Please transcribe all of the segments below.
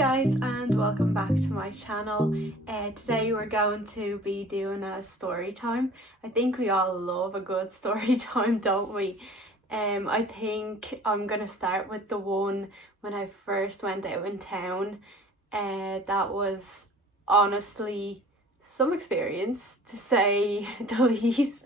guys, and welcome back to my channel. Today we're going to be doing a story time. I think we all love a good story time, don't we? I think I'm gonna start with the one when I first went out in town. That was honestly some experience, to say the least.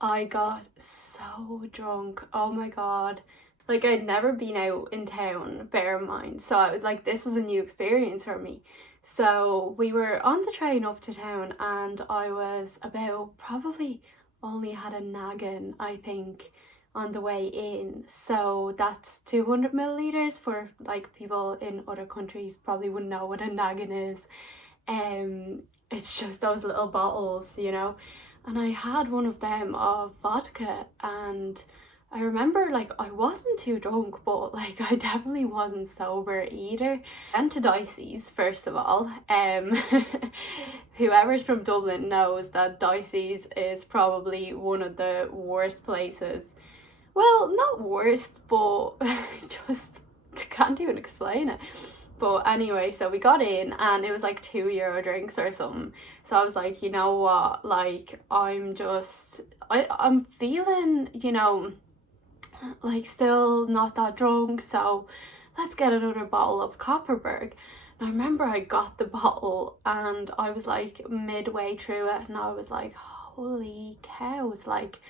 I got so drunk, oh my god. Like, I'd never been out in town, bear in mind, so I was like, this was a new experience for me. So we were on the train up to town and I was about, probably only had a naggin, I think, on the way in. So that's 200 milliliters. For like people in other countries probably wouldn't know what a naggin is. It's just those little bottles, you know. And I had one of them of vodka, and I remember, like, I wasn't too drunk, but like I definitely wasn't sober either. And to Dicey's, first of all, whoever's from Dublin knows that Dicey's is probably one of the worst places. Well, not worst, but just can't even explain it. But anyway, so we got in and it was like €2 drinks or something. So I was like, you know what, like, I'm feeling, you know, like still not that drunk, so let's get another bottle of Copperberg. And I remember I got the bottle and I was like midway through it and I was like, holy cows, like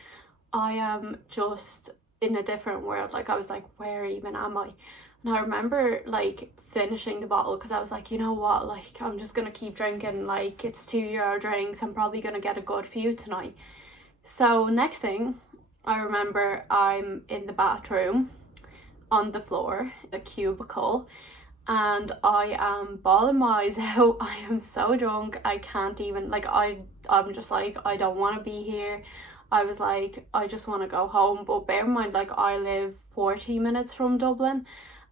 I am just in a different world. Like, I was like, where even am I? And I remember like finishing the bottle because I was like, you know what, like I'm just gonna keep drinking, like it's €2 drinks, I'm probably gonna get a good few tonight. So next thing I remember, I'm in the bathroom on the floor, a cubicle, and I am bawling my eyes out. I am so drunk, I can't even, like, I'm just like, I don't want to be here. I was like, I just want to go home. But bear in mind, like, I live 40 minutes from Dublin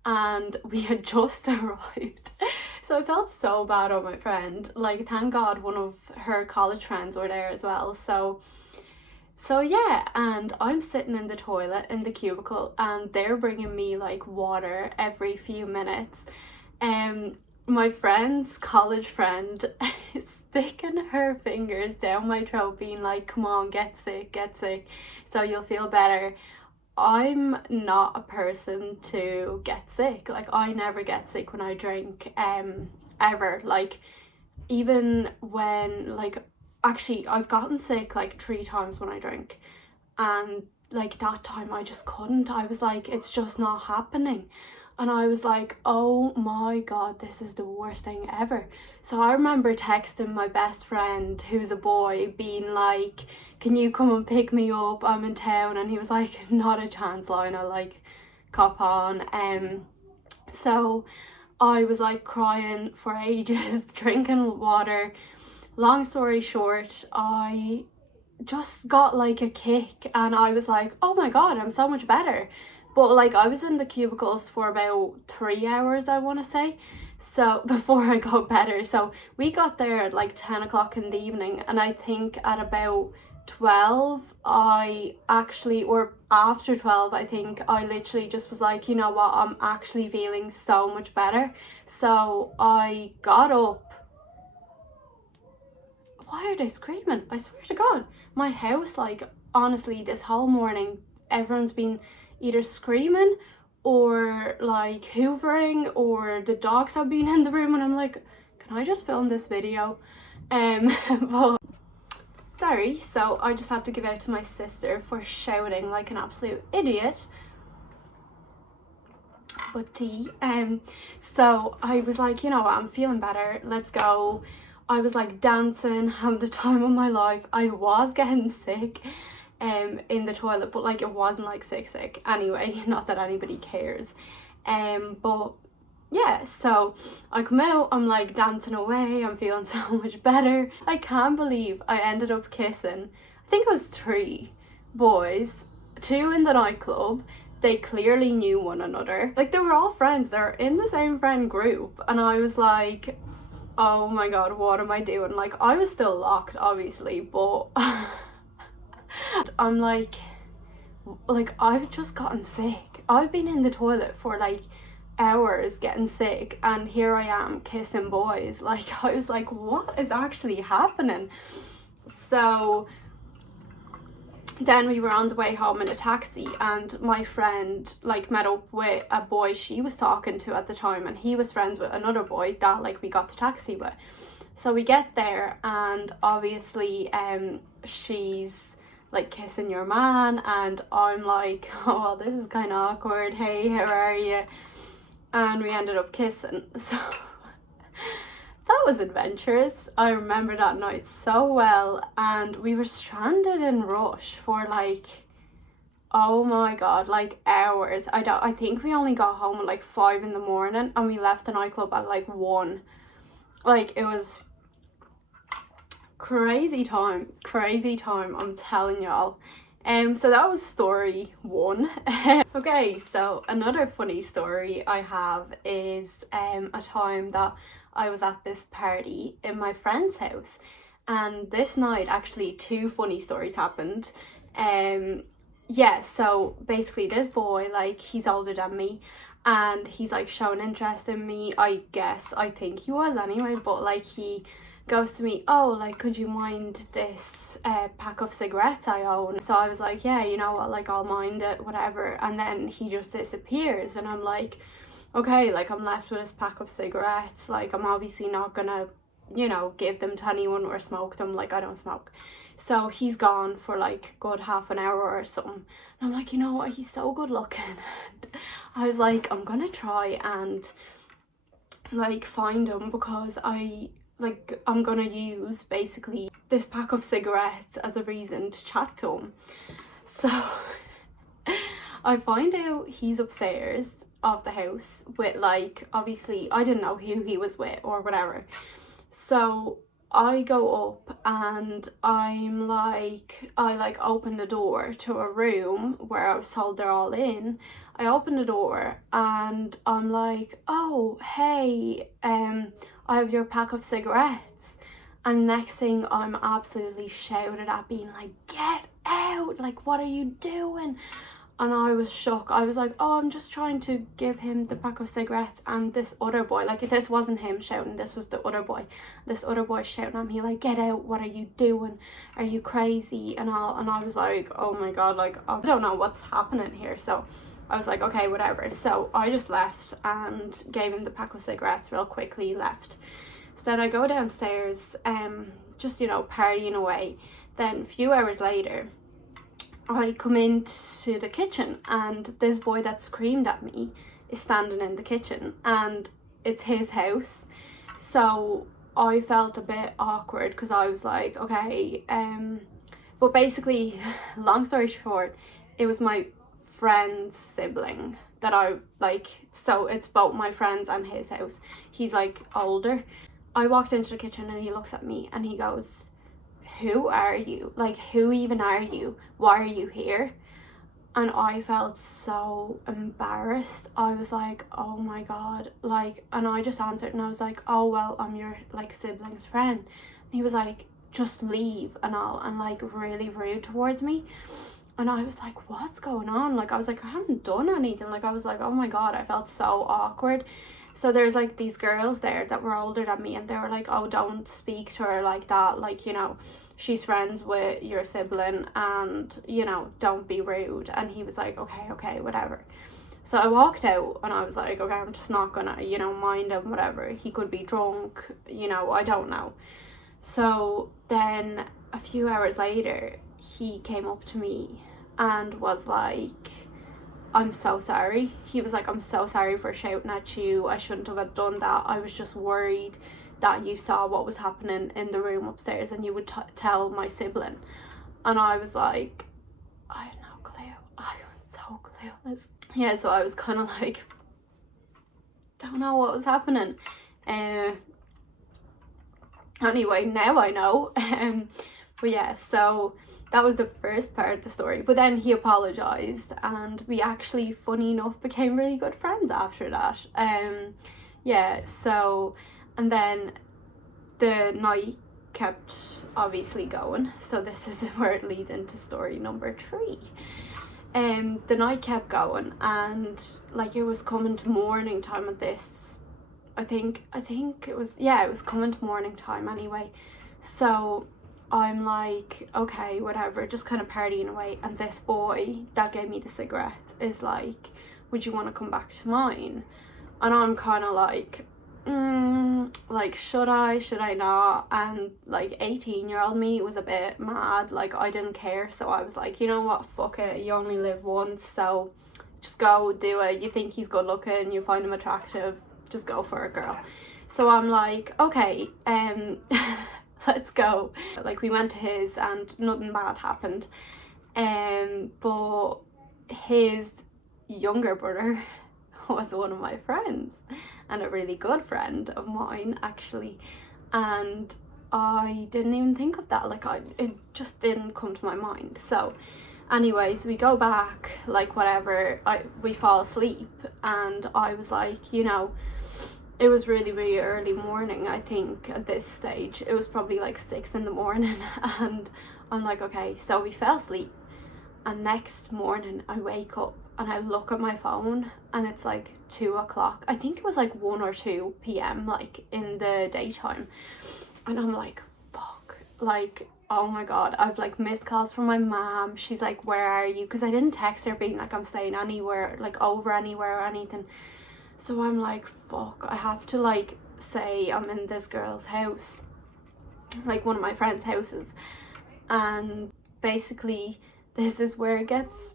and we had just arrived. So I felt so bad on my friend. Like, thank God one of her college friends were there as well. So yeah, and I'm sitting in the toilet in the cubicle and they're bringing me like water every few minutes. My friend's college friend is sticking her fingers down my throat being like, come on, get sick, so you'll feel better. I'm not a person to get sick. Like, I never get sick when I drink, ever. Like, even when, like, actually I've gotten sick like 3 times when I drink, and like that time I just couldn't. I was like, it's just not happening. And I was like, oh my god, this is the worst thing ever. So I remember texting my best friend, who's a boy, being like, can you come and pick me up, I'm in town. And he was like, not a chance, Lina, like, cop on. So I was like crying for ages, drinking water. Long story short, I just got like a kick and I was like, oh my god, I'm so much better. But like, I was in the cubicles for about 3 hours, I want to say, so before I got better. So we got there at like 10 o'clock in the evening, and I think at about 12 I actually, or after 12 I think, I literally just was like, you know what, I'm actually feeling so much better. So I got up. Why are they screaming? I swear to God, my house, like, honestly, this whole morning, everyone's been either screaming or like hoovering, or the dogs have been in the room, and I'm like, can I just film this video? But sorry, so I just had to give out to my sister for shouting like an absolute idiot. But tea. So I was like, you know what, I'm feeling better, let's go. I was like dancing, having the time of my life. I was getting sick in the toilet, but like it wasn't like sick anyway, not that anybody cares. But yeah, so I come out, I'm like dancing away, I'm feeling so much better. I can't believe I ended up kissing, I think it was 3 boys, 2 in the nightclub. They clearly knew one another, like they were all friends, they're in the same friend group. And I was like, oh my god, what am I doing? Like, I was still locked obviously, but I'm like I've just gotten sick. I've been in the toilet for like hours getting sick, and here I am kissing boys. Like, I was like, what is actually happening? So then we were on the way home in a taxi, and my friend like met up with a boy she was talking to at the time, and he was friends with another boy that like we got the taxi with. So we get there, and obviously she's like kissing your man, and I'm like, oh well, this is kind of awkward, hey, how are you? And we ended up kissing. So that was adventurous. I remember that night so well, and we were stranded in Rush for like, oh my god, like hours. I think we only got home at like 5 in the morning, and we left the nightclub at like 1. Like, it was crazy time, I'm telling y'all. So that was story 1. Okay, so another funny story I have is a time that I was at this party in my friend's house, and this night actually 2 funny stories happened. Yeah, so basically this boy, like, he's older than me, and he's like showing interest in me, I think he was anyway, but like he goes to me, oh, like, could you mind this pack of cigarettes I own? So I was like, yeah, you know what, like, I'll mind it, whatever. And then he just disappears, and I'm like, okay, like, I'm left with this pack of cigarettes, like, I'm obviously not gonna, you know, give them to anyone or smoke them, like, I don't smoke. So he's gone for like good half an hour or something, and I'm like, you know what, he's so good looking. I was like, I'm gonna try and like find him, because I'm gonna use basically this pack of cigarettes as a reason to chat to him. So I find out he's upstairs of the house with, like, obviously I didn't know who he was with or whatever. So I go up, and I'm like, I like open the door to a room where I was told they're all in. I open the door, and I'm like, oh, hey, I have your pack of cigarettes. And next thing, I'm absolutely shouted at, being like, get out, like, what are you doing? And I was shook. I was like, oh, I'm just trying to give him the pack of cigarettes. And this other boy, like, this wasn't him shouting, this was the other boy. This other boy shouting at me, like, get out, what are you doing? Are you crazy? And all. And I was like, oh my god, like, I don't know what's happening here. So I was like, okay, whatever. So I just left and gave him the pack of cigarettes real quickly, left. So then I go downstairs, just, you know, partying away. Then a few hours later, I come into the kitchen, and this boy that screamed at me is standing in the kitchen, and it's his house. So I felt a bit awkward, because I was like, okay, but basically, long story short, it was my friend's sibling that I like, so it's both my friend's and his house. He's like older. I walked into the kitchen, and he looks at me, and he goes, who are you? Like, who even are you? Why are you here? And I felt so embarrassed. I was like, oh my god, like, and I just answered, and I was like, oh well, I'm your like sibling's friend. And he was like, just leave and all, and like really rude towards me. And I was like, what's going on? Like, I was like, I haven't done anything. Like, I was like, oh my god, I felt so awkward. So there's like these girls there that were older than me, and they were like, oh, don't speak to her like that, like, you know, she's friends with your sibling, and, you know, don't be rude. And he was like, okay, whatever. So I walked out, and I was like, okay, I'm just not gonna, you know, mind him, whatever. He could be drunk, you know, I don't know. So then a few hours later, he came up to me and was like, I'm so sorry. He was like, I'm so sorry for shouting at you. I shouldn't have done that. I was just worried that you saw what was happening in the room upstairs, and you would tell my sibling. And I was like, I had no clue. I was so clueless. Yeah, so I was kind of like, don't know what was happening. Anyway, now I know. But yeah, so that was the first part of the story. But then he apologized, and we actually, funny enough, became really good friends after that. Yeah, so, and then the night kept obviously going. So this is where it leads into story number 3. The night kept going, and like it was coming to morning time at this. I think it was, yeah, it was coming to morning time anyway. So I'm like, okay, whatever, just kind of partying away. And this boy that gave me the cigarette is like, would you want to come back to mine? And I'm kind of like, like, should I not? And like 18-year-old me was a bit mad, like I didn't care. So I was like, you know what, fuck it, you only live once, so just go do it. You think he's good looking, you find him attractive, just go for it, girl. So I'm like, okay, let's go. Like, we went to his and nothing bad happened, but his younger brother was one of my friends, and a really good friend of mine actually, and I didn't even think of that. Like, it just didn't come to my mind. So anyways, we go back, like whatever, we fall asleep, and I was like, you know, it was really early morning. I think at this stage it was probably like 6 in the morning, and I'm like, okay. So we fell asleep, and next morning I wake up and I look at my phone, and it's like 2 o'clock. I think it was like 1 or 2 p.m, like in the daytime. And I'm like, fuck, like, oh my god, I've like missed calls from my mom. She's like, where are you? Because I didn't text her being like I'm staying anywhere, like over anywhere or anything. So I'm like, fuck, I have to like say I'm in this girl's house, like one of my friend's houses. And basically this is where it gets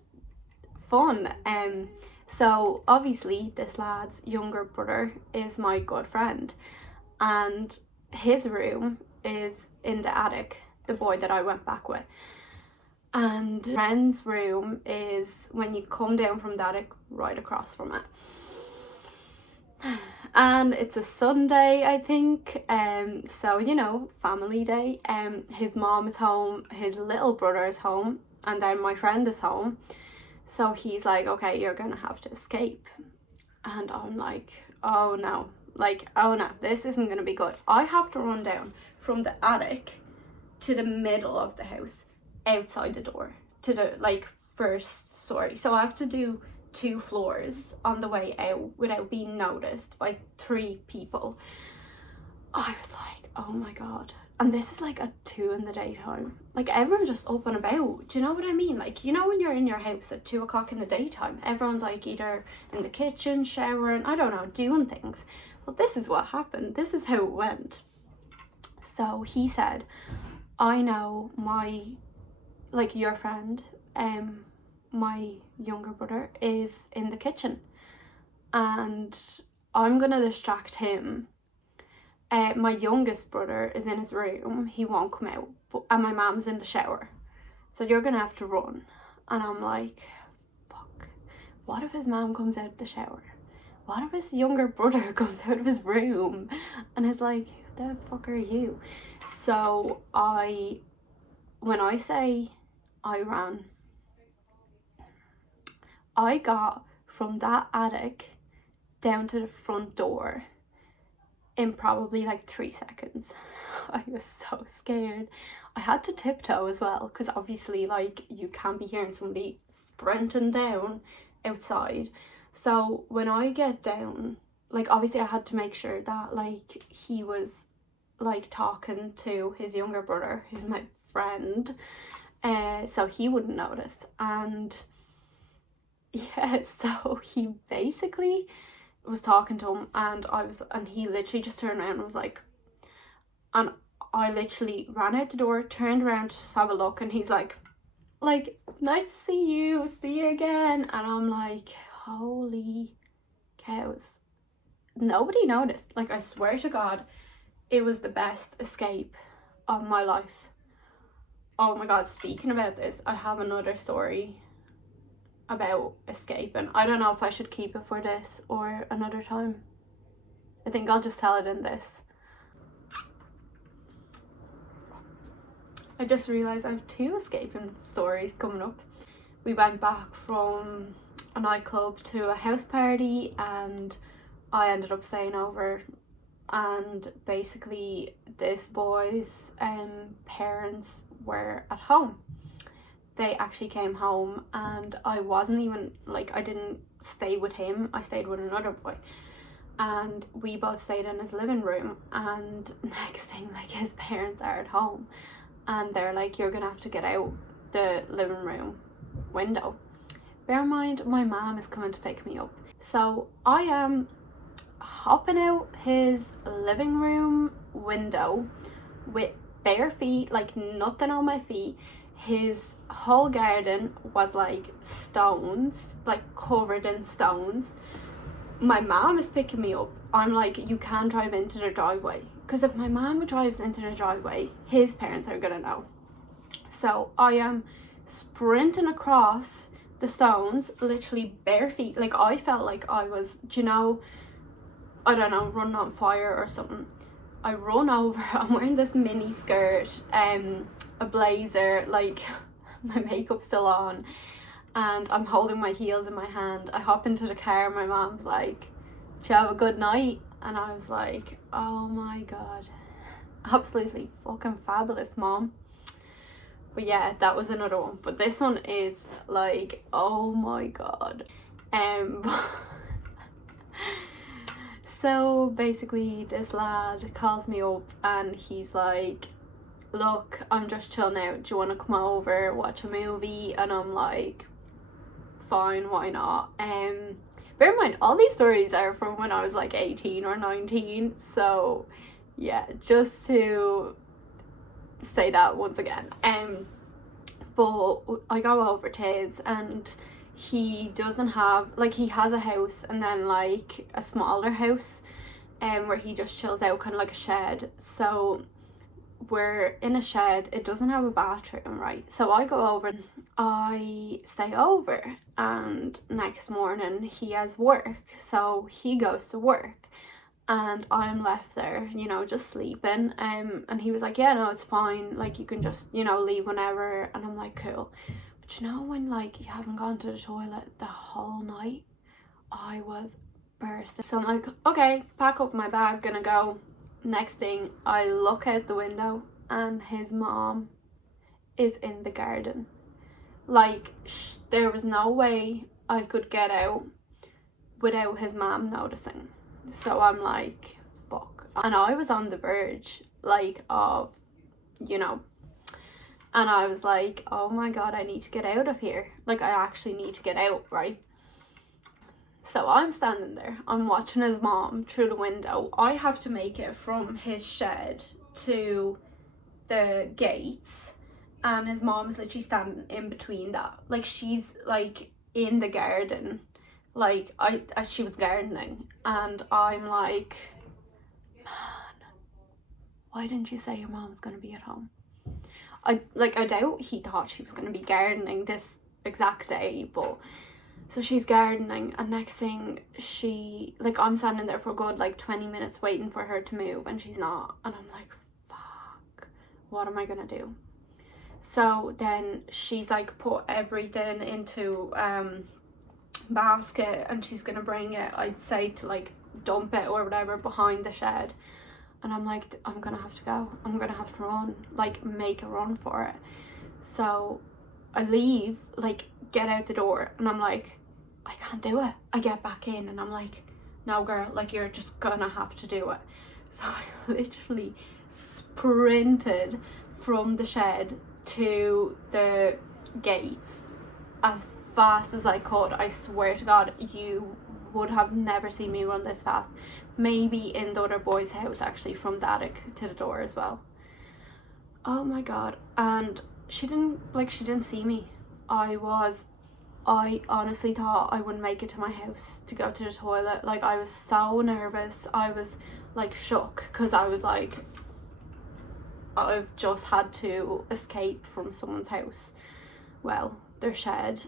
fun. So obviously this lad's younger brother is my good friend, and his room is in the attic, the boy that I went back with. And friend's room is when you come down from the attic, right across from it. And it's a Sunday, I think, so you know, family day. His mom is home, his little brother is home, and then my friend is home. So he's like, okay, you're gonna have to escape. And I'm like, oh no, like, oh no, this isn't gonna be good. I have to run down from the attic to the middle of the house, outside the door, to the like first story. So I have to do 2 floors on the way out without being noticed by 3 people. I was like, oh my god. And this is like at 2 in the daytime. Like, everyone's just up and about. Do you know what I mean? Like, you know when you're in your house at 2 o'clock in the daytime, everyone's like either in the kitchen, showering, I don't know, doing things. Well, this is what happened. This is how it went. So he said, I know your friend, my younger brother is in the kitchen, and I'm gonna distract him. My youngest brother is in his room, he won't come out, and my mom's in the shower, so you're gonna have to run. And I'm like, fuck, what if his mom comes out of the shower? What if his younger brother comes out of his room and is like, who the fuck are you? So when I say I ran, I got from that attic down to the front door in probably like 3 seconds. I was so scared. I had to tiptoe as well, because obviously, like, you can't be hearing somebody sprinting down outside. So when I get down, like, obviously I had to make sure that like he was like talking to his younger brother, who's my friend, so he wouldn't notice. And yeah, so he basically was talking to him, and he literally just turned around and was like, and I literally ran out the door, turned around to have a look, and he's like, nice to see you again. And I'm like, holy cows, nobody noticed. Like, I swear to God, it was the best escape of my life. Oh my god, speaking about this, I have another story about escaping. I don't know if I should keep it for this or another time. I think I'll just tell it in this. I just realised I have 2 escaping stories coming up. We went back from a nightclub to a house party, and I ended up staying over, and basically this boy's parents were at home. they actually came home, and I wasn't even like, I didn't stay with him, I stayed with another boy, and we both stayed in his living room. And next thing, like, his parents are at home and they're like, you're gonna have to get out the living room window. Bear in mind, my mom is coming to pick me up, so I am hopping out his living room window with bare feet, like nothing on my feet. His whole garden was like stones, like covered in stones. My mom is picking me up. I'm like, you can't drive into the driveway, because if my mom drives into the driveway, his parents are gonna know. So I am sprinting across the stones, literally bare feet. Like, I felt like I was, do you know, I don't know, running on fire or something. I run over, I'm wearing this mini skirt, a blazer, like my makeup's still on, and I'm holding my heels in my hand. I hop into the car and my mom's like, "Did you have a good night?" And I was like, oh my god, absolutely fucking fabulous, mom. But yeah, that was another one. But this one is like, oh my god. So basically, this lad calls me up and he's like, look, I'm just chilling out, do you want to come over, watch a movie? And I'm like, fine, why not? Bear in mind, all these stories are from when I was like 18 or 19, so yeah, just to say that once again. But I go over to his, and he doesn't have, like, he has a house and then like a smaller house where he just chills out, kind of like a shed. So we're in a shed, it doesn't have a bathroom, right? So I go over, I stay over, and next morning he has work, so he goes to work and I'm left there, you know, just sleeping. And he was like, yeah, no, it's fine, like, you can just, you know, leave whenever. And I'm like, cool. But you know, when like you haven't gone to the toilet the whole night, I was bursting. So I'm like, okay, pack up my bag, gonna go. Next thing, I look out the window and his mom is in the garden. Like, there was no way I could get out without his mom noticing. So I'm like, fuck. And I was on the verge, like, of, you know, and I was like, oh my god, I need to get out of here. Like, I actually need to get out, right? So I'm standing there, I'm watching his mom through the window. I have to make it from his shed to the gates, and his mom's literally standing in between that. Like, she's like in the garden, like she was gardening, and I'm like, man, why didn't you say your mom's gonna be at home? I doubt he thought she was gonna be gardening this exact day, but so she's gardening, and next thing, she, like, I'm standing there for a good like 20 minutes waiting for her to move, and she's not. And I'm like, fuck, what am I gonna do? So then she's like put everything into basket, and she's gonna bring it, I'd say, to like dump it or whatever behind the shed. And I'm like, I'm gonna have to go, I'm gonna have to run, like, make a run for it. So I leave, like, get out the door, and I'm like, I can't do it. I get back in and I'm like, no girl, like, you're just gonna have to do it. So I literally sprinted from the shed to the gates as fast as I could. I swear to god, you would have never seen me run this fast. Maybe in the other boy's house, actually, from the attic to the door as well. Oh my god. And she didn't see me. I honestly thought I wouldn't make it to my house to go to the toilet. Like, I was so nervous. I was like shook, because I was like, I've just had to escape from someone's house, well, their shed,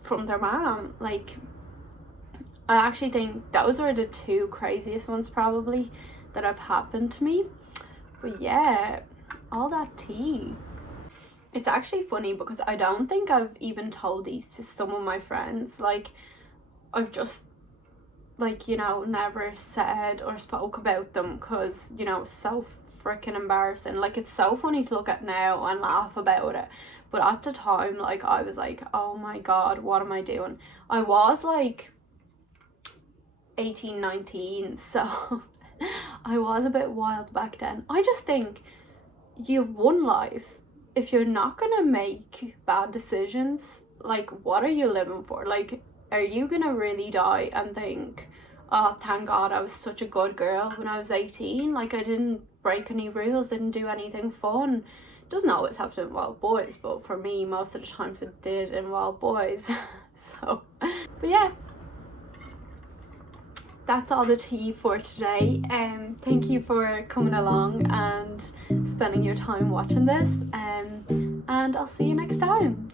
from their mom. Like, I actually think those were the two craziest ones probably that have happened to me. But yeah, all that tea. It's actually funny because I don't think I've even told these to some of my friends. Like, I've just, like, you know, never said or spoke about them because, you know, so freaking embarrassing. Like, it's so funny to look at now and laugh about it, but at the time, like, I was like, oh my god, what am I doing? I was like 18, 19, so I was a bit wild back then. I just think you have one life. If you're not gonna make bad decisions, like, what are you living for? Like, are you gonna really die and think, oh, thank god I was such a good girl when I was 18, like, I didn't break any rules, didn't do anything fun? It doesn't always have to involve boys, but for me, most of the times it did involve boys. So, but yeah, that's all the tea for today. Thank you for coming along and spending your time watching this, and I'll see you next time.